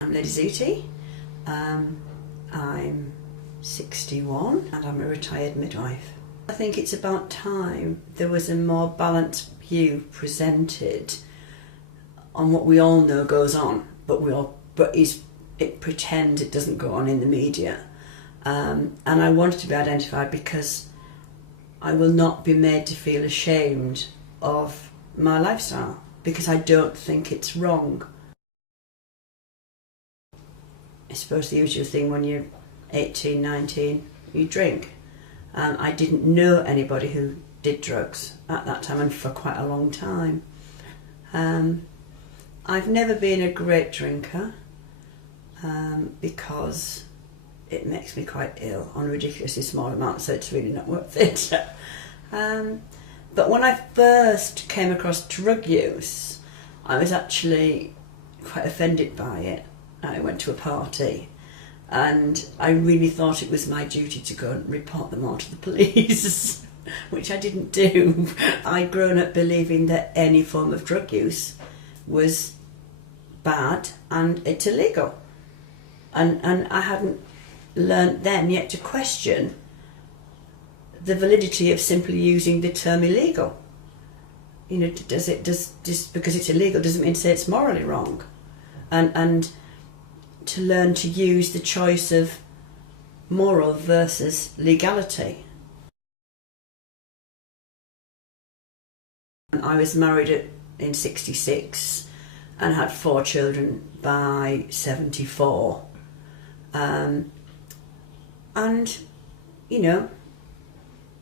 I'm Lady Zooty. I'm 61 and I'm a retired midwife. I think it's about time there was a more balanced view presented on what we all know goes on, but it pretends it doesn't go on in the media. And I want it to be identified because I will not be made to feel ashamed of my lifestyle, because I don't think it's wrong. I suppose the usual thing when you're 18, 19, you drink. I didn't know anybody who did drugs at that time, and for quite a long time. I've never been a great drinker because it makes me quite ill on ridiculously small amounts, so it's really not worth it. But when I first came across drug use, I was actually quite offended by it. I went to a party and I really thought it was my duty to go and report them all to the police, which I didn't do. I'd grown up believing that any form of drug use was bad and it's illegal. And I hadn't learnt then yet to question the validity of simply using the term illegal. You know, just because it's illegal doesn't mean to say it's morally wrong. And to learn to use the choice of moral versus legality. I was married in 66 and had 4 children by 74. And, you know,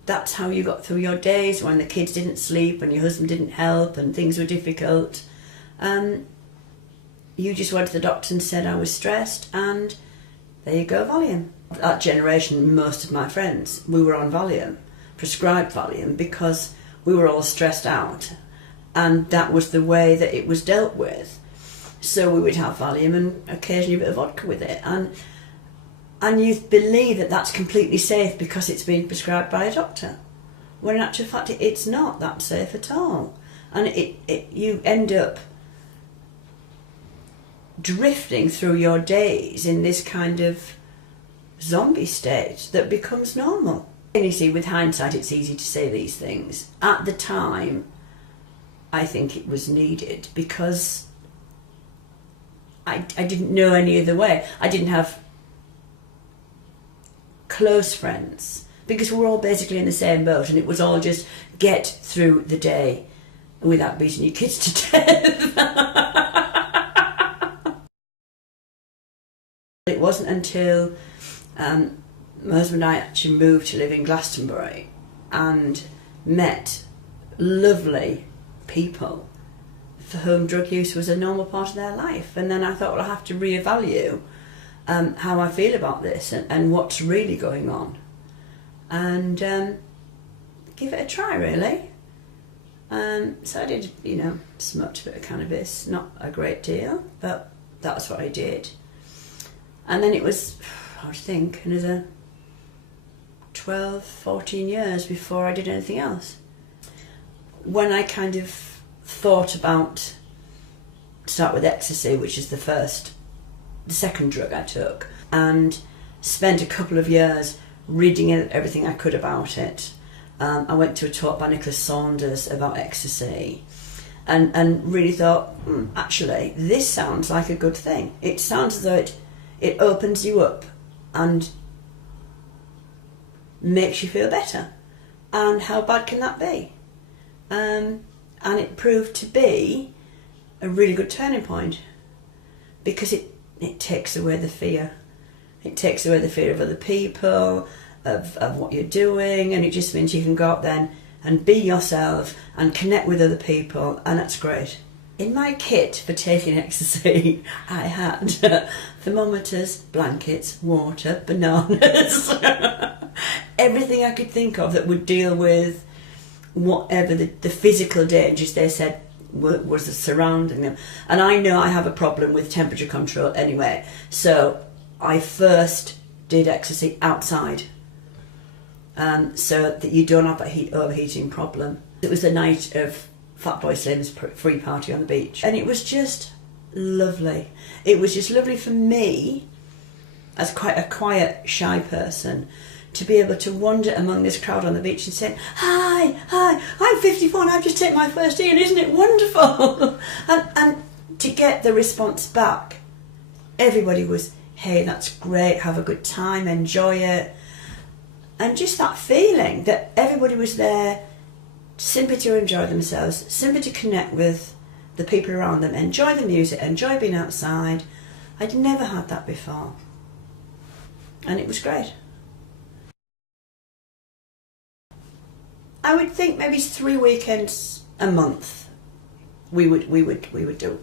that's how you got through your days when the kids didn't sleep and your husband didn't help and things were difficult. You just went to the doctor and said I was stressed, and there you go, Valium. That generation, most of my friends, we were on Valium, prescribed Valium, because we were all stressed out, and that was the way that it was dealt with. So we would have Valium and occasionally a bit of vodka with it, and you believe that that's completely safe because it's been prescribed by a doctor, when in actual fact it's not that safe at all. And you end up drifting through your days in this kind of zombie state that becomes normal. And you see, with hindsight, it's easy to say these things. At the time, I think it was needed because I didn't know any other way. I didn't have close friends because we were all basically in the same boat, and it was all just get through the day without beating your kids to death. It wasn't until my husband and I actually moved to live in Glastonbury and met lovely people for whom drug use was a normal part of their life. And then I thought, well, I have to reevaluate how I feel about this and what's really going on, and give it a try, really. So I did, you know, smoked a bit of cannabis, not a great deal, but that's what I did. And then it was, I would think, another 12, 14 years before I did anything else. When I kind of thought about, start with ecstasy, which is the second drug I took, and spent a couple of years reading everything I could about it. I went to a talk by Nicholas Saunders about ecstasy and really thought, actually, this sounds like a good thing. It sounds as though it opens you up and makes you feel better. And how bad can that be? And it proved to be a really good turning point because it takes away the fear. It takes away the fear of other people, of what you're doing, and it just means you can go out then and be yourself and connect with other people, and that's great. In my kit for taking ecstasy, I had thermometers, blankets, water, bananas, everything I could think of that would deal with whatever the physical dangers they said was surrounding them. And I know I have a problem with temperature control anyway, so I first did ecstasy outside, so that you don't have that overheating problem. It was the night of Fatboy Slim's free party on the beach, and it was just lovely. It was just lovely for me, as quite a quiet, shy person, to be able to wander among this crowd on the beach and say, hi, I'm 54 and I've just taken my first tea and isn't it wonderful? and to get the response back, everybody was, hey, that's great, have a good time, enjoy it. And just that feeling that everybody was there simply to enjoy themselves, simply to connect with the people around them, enjoy the music, enjoy being outside. I'd never had that before. And it was great. I would think maybe 3 weekends a month we would do.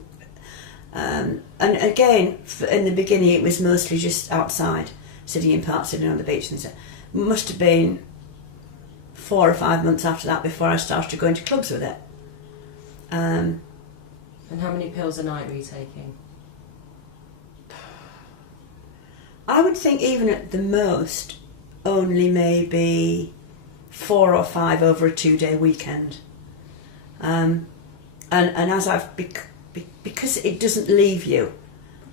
And again, in the beginning, it was mostly just outside, sitting in parks, sitting on the beach, and so it must have been 4 or 5 months after that before I started going to clubs with it. And how many pills a night were you taking? I would think even at the most, only maybe 4 or 5 over a 2-day weekend. And as I've because it doesn't leave you,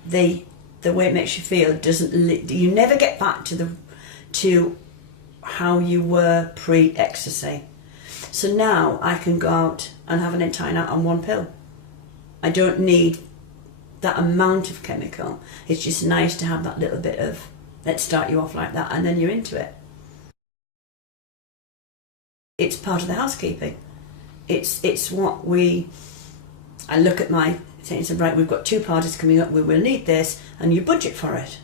the way it makes you feel doesn't. You never get back to how you were pre-ecstasy. So now I can go out and have an entire night on 1 pill. I don't need that amount of chemical. It's just nice to have that little bit of, let's start you off like that, and then you're into it. It's part of the housekeeping. It's what I look at my things and right, we've got 2 parties coming up, we will need this, and you budget for it.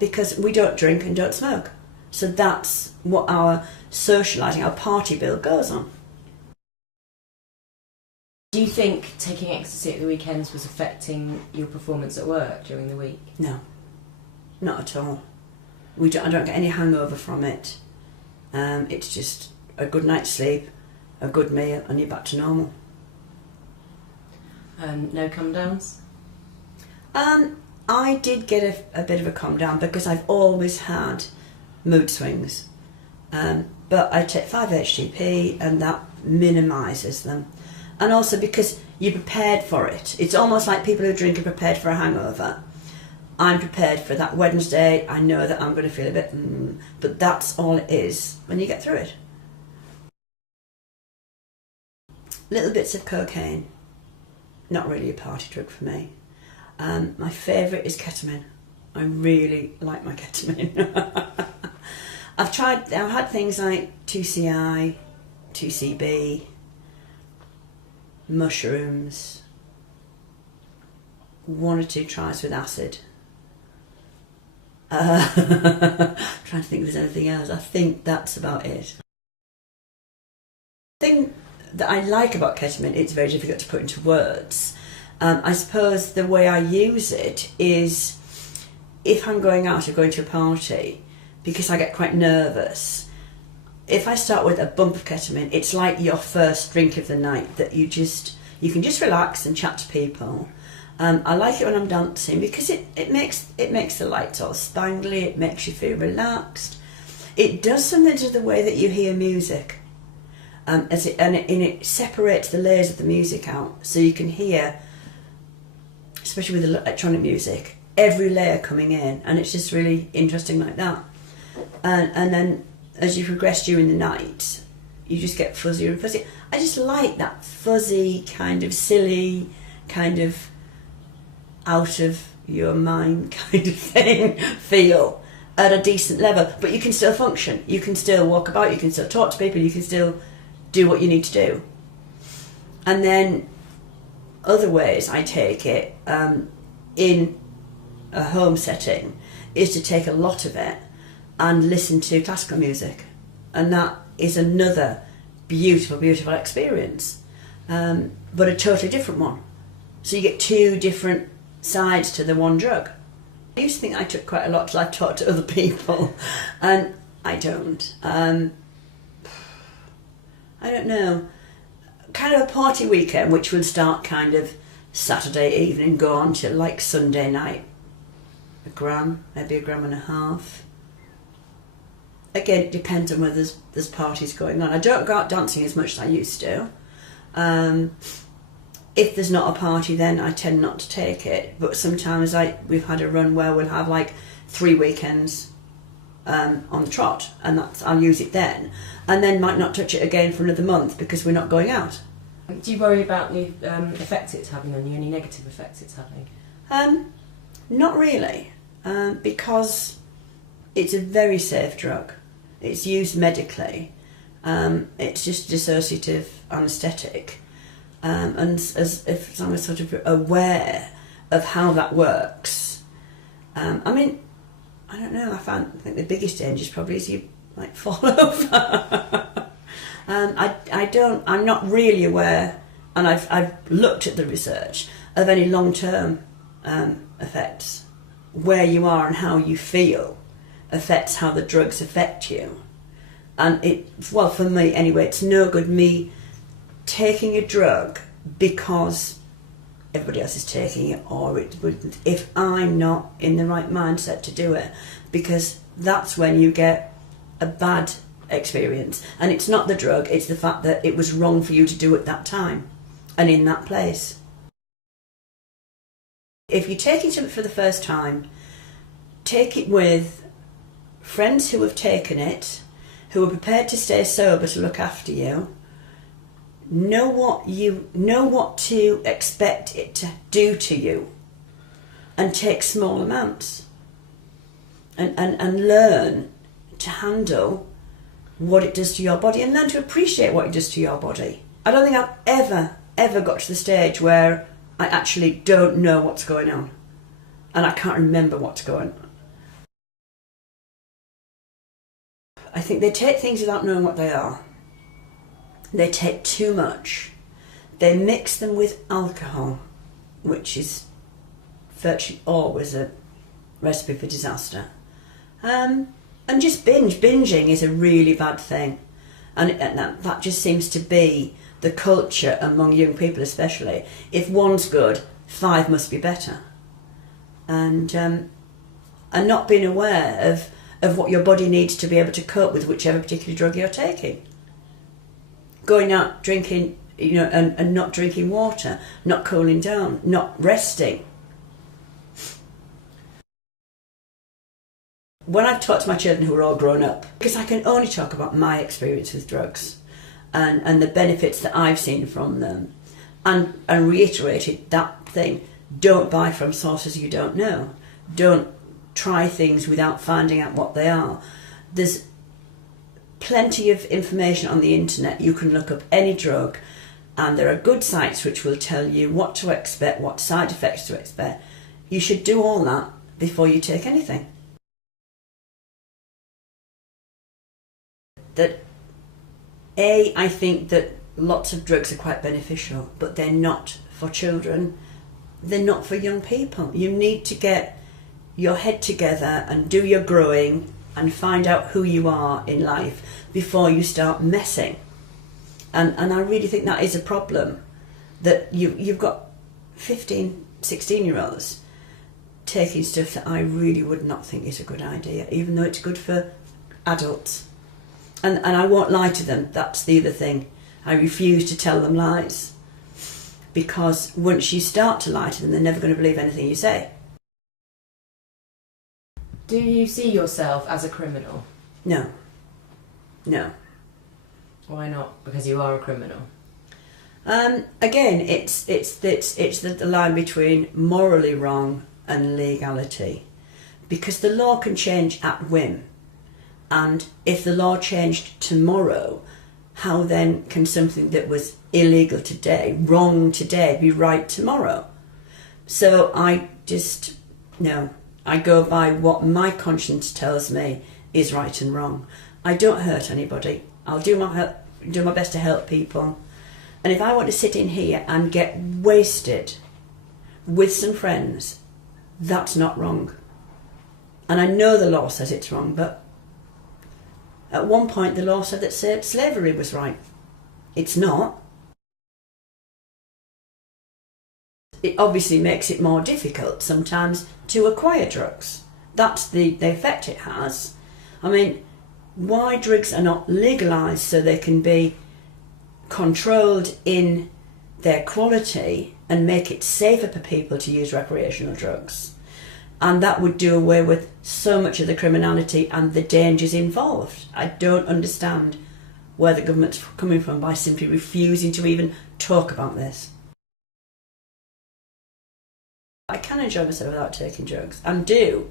Because we don't drink and don't smoke. So that's what our socialising, our party bill goes on. Do you think taking ecstasy at the weekends was affecting your performance at work during the week? No, not at all. I don't get any hangover from it. It's just a good night's sleep, a good meal, and you're back to normal. No come downs? I did get a bit of a calm down because I've always had mood swings. But I take 5-HTP and that minimises them. And also because you're prepared for it. It's almost like people who drink are prepared for a hangover. I'm prepared for that Wednesday. I know that I'm going to feel a bit, but that's all it is when you get through it. Little bits of cocaine. Not really a party drug for me. My favourite is ketamine. I really like my ketamine. I've had things like 2CI, 2CB, mushrooms, 1 or 2 tries with acid. Trying to think if there's anything else. I think that's about it. The thing that I like about ketamine, it's very difficult to put into words. I suppose the way I use it is if I'm going out or going to a party, because I get quite nervous, if I start with a bump of ketamine, it's like your first drink of the night that you can just relax and chat to people. I like it when I'm dancing because it makes the lights all spangly, it makes you feel relaxed. It does something to the way that you hear music. It separates the layers of the music out, so you can hear, especially with electronic music, every layer coming in, and it's just really interesting like that. And then as you progress during the night, you just get fuzzier and fuzzier. I just like that fuzzy, kind of silly, kind of out of your mind kind of thing feel at a decent level, but you can still function. You can still walk about, you can still talk to people, you can still do what you need to do. And then other ways I take it in a home setting is to take a lot of it and listen to classical music, and that is another beautiful, beautiful experience, but a totally different one. So you get 2 different sides to the one drug. I used to think I took quite a lot till I've talked to other people, and I don't. I don't know. Kind of a party weekend, which would start kind of Saturday evening, go on till like Sunday night. 1 gram, maybe 1.5 grams. Again, it depends on whether there's parties going on. I don't go out dancing as much as I used to. if there's not a party, then I tend not to take it. But sometimes we've had a run where we'll have like 3 weekends on the trot, and I'll use it then, and then might not touch it again for another month because we're not going out. Do you worry about the effect it's having on you, any negative effects it's having? Not really, because it's a very safe drug. It's used medically. It's just dissociative anaesthetic, and if I'm sort of aware of how that works. I mean, I don't know. I think the biggest danger is probably is you like fall over. I'm not really aware, and I've looked at the research of any long-term effects. Where you are and how you feel affects how the drugs affect you. And well, for me anyway, it's no good me taking a drug because everybody else is taking it, or if I'm not in the right mindset to do it, because that's when you get a bad experience. And it's not the drug, it's the fact that it was wrong for you to do it that time and in that place. If you're taking something for the first time, take it with friends who have taken it, who are prepared to stay sober to look after you. Know what to expect it to do to you, and take small amounts, and learn to handle what it does to your body, and learn to appreciate what it does to your body. I don't think I've ever got to the stage where I actually don't know what's going on and I can't remember what's going on. I think they take things without knowing what they are. They take too much. They mix them with alcohol, which is virtually always a recipe for disaster. And just binging is a really bad thing. And that just seems to be the culture among young people especially. If one's good, 5 must be better. And not being aware of what your body needs to be able to cope with whichever particular drug you're taking. Going out drinking, and not drinking water, not cooling down, not resting. When I've talked to my children who are all grown up, because I can only talk about my experience with drugs and the benefits that I've seen from them, and reiterated that thing: don't buy from sources you don't know. Don't try things without finding out what they are. There's plenty of information on the internet. You can look up any drug, and there are good sites which will tell you what to expect, what side effects to expect. You should do all that before you take anything. I think that lots of drugs are quite beneficial, but they're not for children. They're not for young people. You need to get your head together and do your growing and find out who you are in life before you start messing. And I really think that is a problem, that you've got 15, 16-year-olds taking stuff that I really would not think is a good idea, even though it's good for adults. And I won't lie to them, that's the other thing. I refuse to tell them lies, because once you start to lie to them, they're never going to believe anything you say. Do you see yourself as a criminal? No. No. Why not? Because you are a criminal. Again, it's the line between morally wrong and legality, because the law can change at whim, and if the law changed tomorrow, how then can something that was illegal today, wrong today, be right tomorrow? So I go by what my conscience tells me is right and wrong. I don't hurt anybody. I'll do my best to help people. And if I want to sit in here and get wasted with some friends, that's not wrong. And I know the law says it's wrong, but at one point the law said that slavery was right. It's not. It obviously makes it more difficult sometimes to acquire drugs. That's the effect it has. I mean, why drugs are not legalised so they can be controlled in their quality and make it safer for people to use recreational drugs. And that would do away with so much of the criminality and the dangers involved. I don't understand where the government's coming from by simply refusing to even talk about this. I can enjoy myself without taking drugs, and do.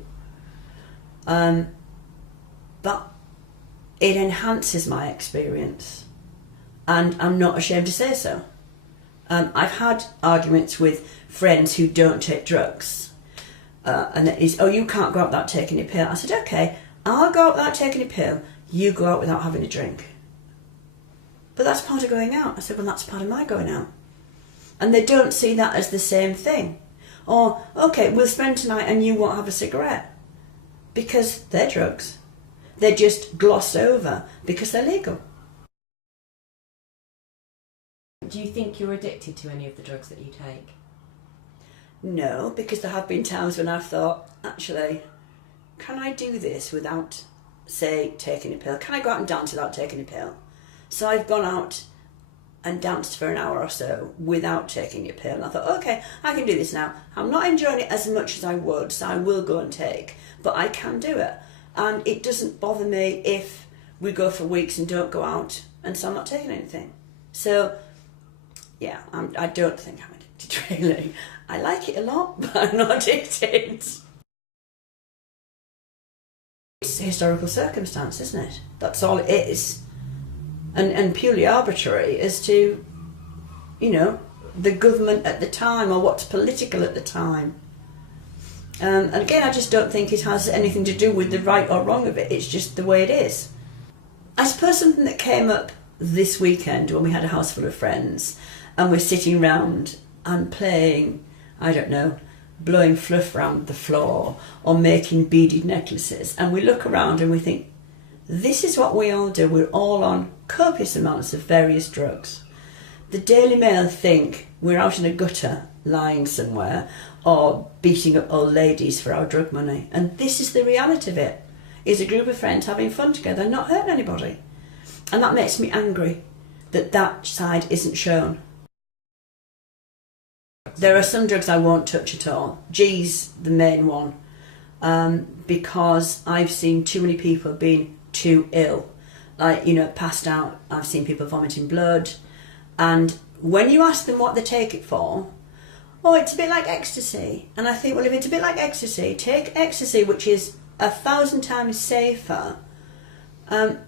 But it enhances my experience, and I'm not ashamed to say so. I've had arguments with friends who don't take drugs, and it is, oh, you can't go out without taking a pill. I said, okay, I'll go out without taking a pill, you go out without having a drink. But that's part of going out. I said, well, that's part of my going out. And they don't see that as the same thing. Or, okay, we'll spend tonight and you won't have a cigarette. Because they're drugs. They're just glossed over because they're legal. Do you think you're addicted to any of the drugs that you take? No, because there have been times when I've thought, actually, can I do this without, say, taking a pill? Can I go out and dance without taking a pill? So I've gone out and danced for an hour or so without taking a pill. And I thought, okay, I can do this now. I'm not enjoying it as much as I would, so I will go and take. But I can do it. And it doesn't bother me if we go for weeks and don't go out, and so I'm not taking anything. So, yeah, I don't think I'm addicted, really. I like it a lot, but I'm not addicted. It's a historical circumstance, isn't it? That's all it is. And purely arbitrary as to, you know, the government at the time or what's political at the time. And again, I just don't think it has anything to do with the right or wrong of it. It's just the way it is. I suppose something that came up this weekend when we had a house full of friends and we're sitting round and playing, I don't know, blowing fluff around the floor or making beaded necklaces, and we look around and we think, this is what we all do. We're all on copious amounts of various drugs. The Daily Mail think we're out in a gutter lying somewhere or beating up old ladies for our drug money. And this is the reality of it. It's a group of friends having fun together, not hurting anybody. And that makes me angry that that side isn't shown. There are some drugs I won't touch at all. G's the main one, because I've seen too many people being too ill, like, you know, passed out. I've seen people vomiting blood, and when you ask them what they take it for, oh, it's a bit like ecstasy. And I think, well, if it's a bit like ecstasy, take ecstasy, which is 1,000 times safer, and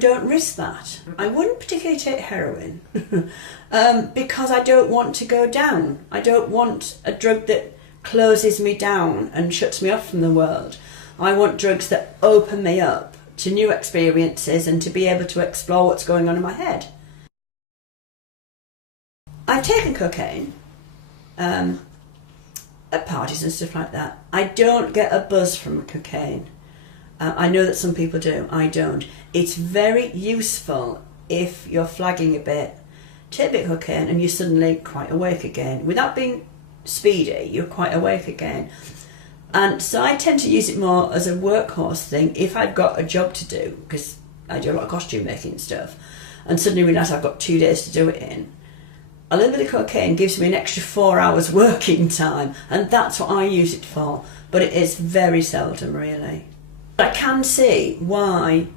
don't risk that. I wouldn't particularly take heroin because I don't want to go down. I don't want a drug that closes me down and shuts me off from the world. I want drugs that open me up to new experiences and to be able to explore what's going on in my head. I've taken cocaine at parties and stuff like that. I don't get a buzz from cocaine. I know that some people do. I don't. It's very useful if you're flagging a bit. Take a bit of cocaine and you're suddenly quite awake again. Without being speedy, you're quite awake again. And so I tend to use it more as a workhorse thing if I've got a job to do, because I do a lot of costume making and stuff, and suddenly realise I've got 2 days to do it in. A little bit of cocaine gives me an extra 4 hours working time, and that's what I use it for, but it is very seldom, really. I can see why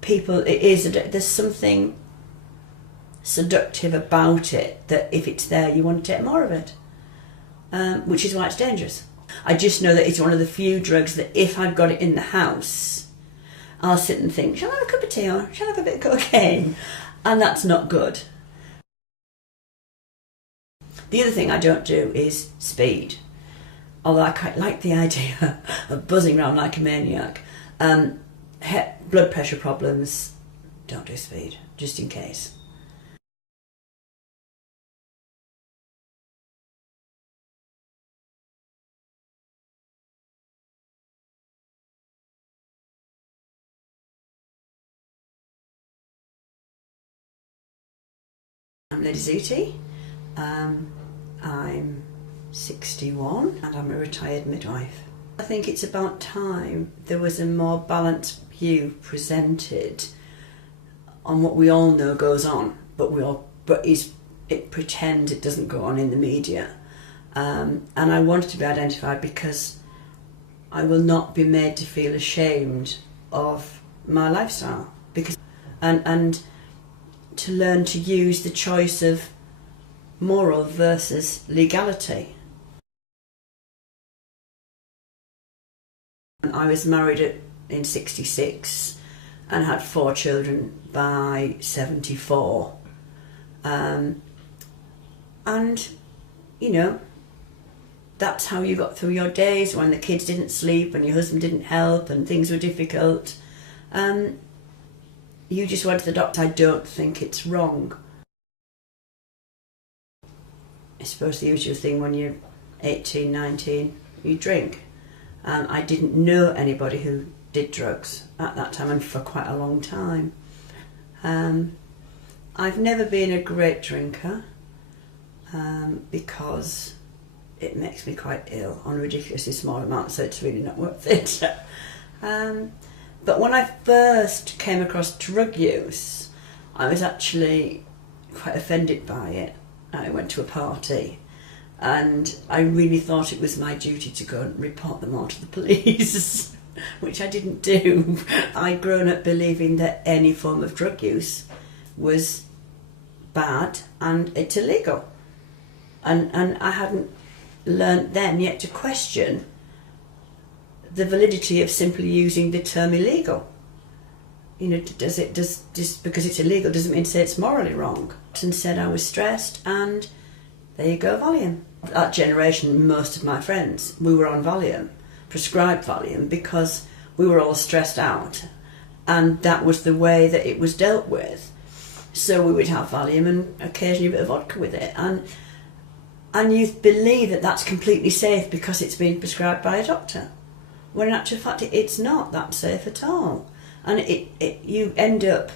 people, there's something seductive about it, that if it's there you want to take more of it, which is why it's dangerous. I just know that it's one of the few drugs that if I've got it in the house, I'll sit and think, shall I have a cup of tea or shall I have a bit of cocaine? And that's not good. The other thing I don't do is speed, although I quite like the idea of buzzing around like a maniac. Blood pressure problems, don't do speed, just in case. I'm Lady Zooty. I'm 61 and I'm a retired midwife. I think it's about time there was a more balanced view presented on what we all know goes on, but is it pretends it doesn't go on in the media. And I wanted to be identified because I will not be made to feel ashamed of my lifestyle, and to learn to use the choice of moral versus legality. I was married in 66 and had 4 children by 74. And, you know, that's how you got through your days when the kids didn't sleep and your husband didn't help and things were difficult. You just went to the doctor. I don't think it's wrong. I suppose the usual thing when you're 18, 19, you drink. I didn't know anybody who did drugs at that time, and for quite a long time. I've never been a great drinker because it makes me quite ill on ridiculously small amounts, so it's really not worth it. But when I first came across drug use, I was actually quite offended by it. I went to a party and I really thought it was my duty to go and report them all to the police, which I didn't do. I'd grown up believing that any form of drug use was bad and it's illegal. And I hadn't learnt then yet to question the validity of simply using the term illegal. You know, just because it's illegal doesn't mean to say it's morally wrong. And said I was stressed, and there you go, Valium. That generation, most of my friends, we were on Valium, prescribed Valium, because we were all stressed out, and that was the way that it was dealt with. So we would have Valium and occasionally a bit of vodka with it, and you believe that that's completely safe because it's been prescribed by a doctor, when in actual fact it's not that safe at all. And you end up